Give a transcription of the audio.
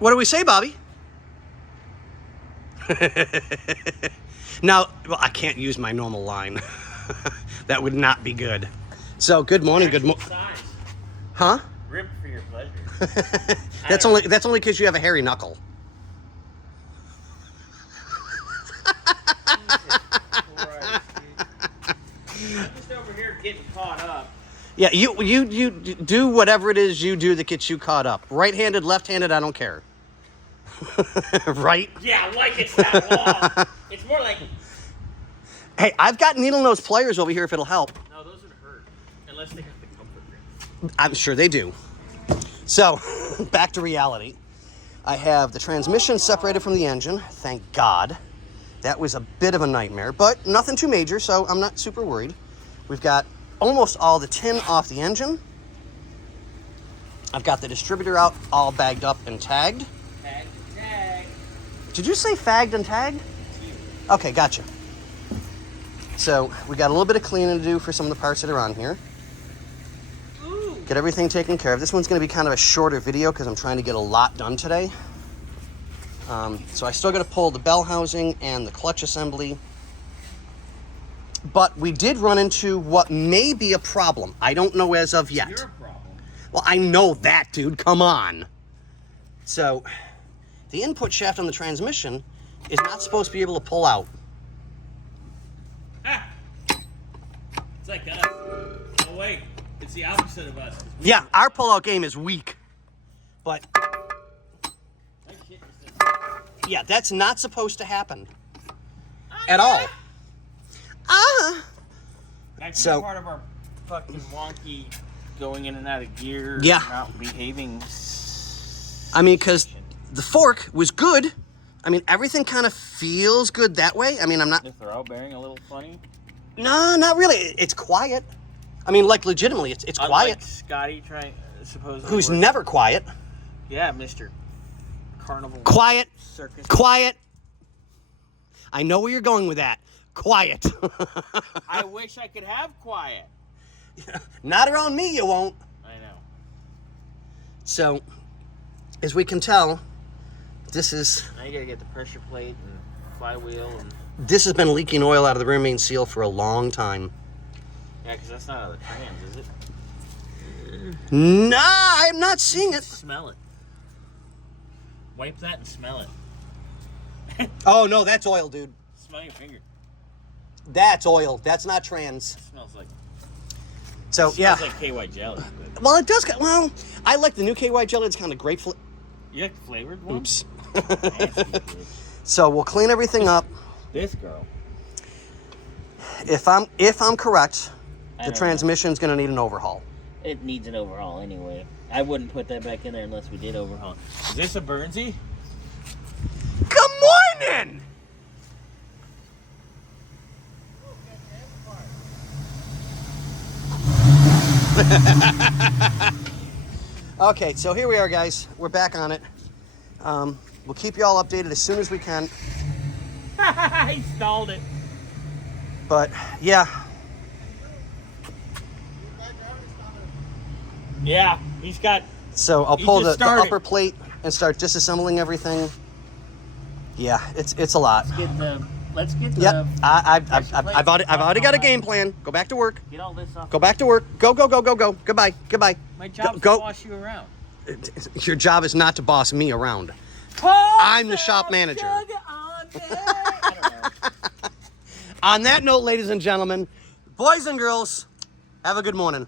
What do we say, Bobby? Now, well, I can't use my normal line. That would not be good. So, good morning. Good morning. Huh? Rib for your pleasure. That's only because you have a hairy knuckle. I'm just over here getting caught up. Yeah, you do whatever it is you do that gets you caught up. Right-handed, left-handed, I don't care. Right? Yeah, like it's that long. It's more like... Hey, I've got needle nose pliers over here if it'll help. No, those would hurt. Unless they have the comfort grip. I'm sure they do. So, back to reality. I have the transmission separated from the engine, thank God. That was a bit of a nightmare, but nothing too major, so I'm not super worried. We've got almost all the tin off the engine. I've got the distributor out, all bagged up and tagged. Tag to tag. Did you say fagged and tagged? Okay, gotcha. So we got a little bit of cleaning to do for some of the parts that are on here. Ooh. Get everything taken care of. This one's going to be kind of a shorter video because I'm trying to get a lot done today. So I still got to pull the bell housing and the clutch assembly. But we did run into what may be a problem. I don't know as of yet. You're a problem. Well, I know that, dude. Come on. So, the input shaft on the transmission is not supposed to be able to pull out. Ah. It's like us. Oh, wait. It's the opposite of us. Yeah, our pull-out game is weak. But, yeah, that's not supposed to happen. At all. That's So- part of our fucking wonky going in and out of gear. Yeah. Not behaving. I mean, because the fork was good. I mean, everything kind of feels good that way. I mean, I'm not... The throw bearing a little funny. No, not really. It's quiet. I mean, like, legitimately, it's quiet. Unlike Scotty trying, supposedly. Who's working- never quiet. Yeah, Mr. Carnival. Quiet. Circus. Quiet. I know where you're going with that. Quiet. I wish I could have quiet. Not around me, you won't. I know. So, as we can tell, this Now you gotta get the pressure plate and flywheel and... has been leaking oil out of the rear main seal for a long time. Yeah, because that's not out of the trans, is it? Nah, I'm not seeing it. Smell it. Wipe that and smell it. Oh, no, that's oil, dude. Smell your finger. That's oil. That's not trans. It smells like... So, It yeah. smells like KY jelly. But... Well, it does. Well, I like the new KY jelly. It's kind of great. You like the flavored one? Oops. Nasty, dude. So we'll clean everything up. This girl. If I'm correct, I the don't know. transmission's going to need an overhaul. It needs an overhaul anyway. I wouldn't put that back in there unless we did overhaul. Is this a Burnsy? Good morning. Okay, so here we are, guys. We're back on it. We'll keep you all updated as soon as we can. He stalled it. But yeah, Yeah, he's got... so I'll You pull just the started. upper plate and start disassembling everything. Yeah, it's a lot. Let's get the... Yep, pressure plate I've already got a off. game plan. Go back to work. Get all this off. Go back to work. Go. Goodbye. My job's Go. to boss you around. Your job is not to boss me around. I'm the shop manager. I don't know. On that note, ladies and gentlemen, boys and girls, have a good morning.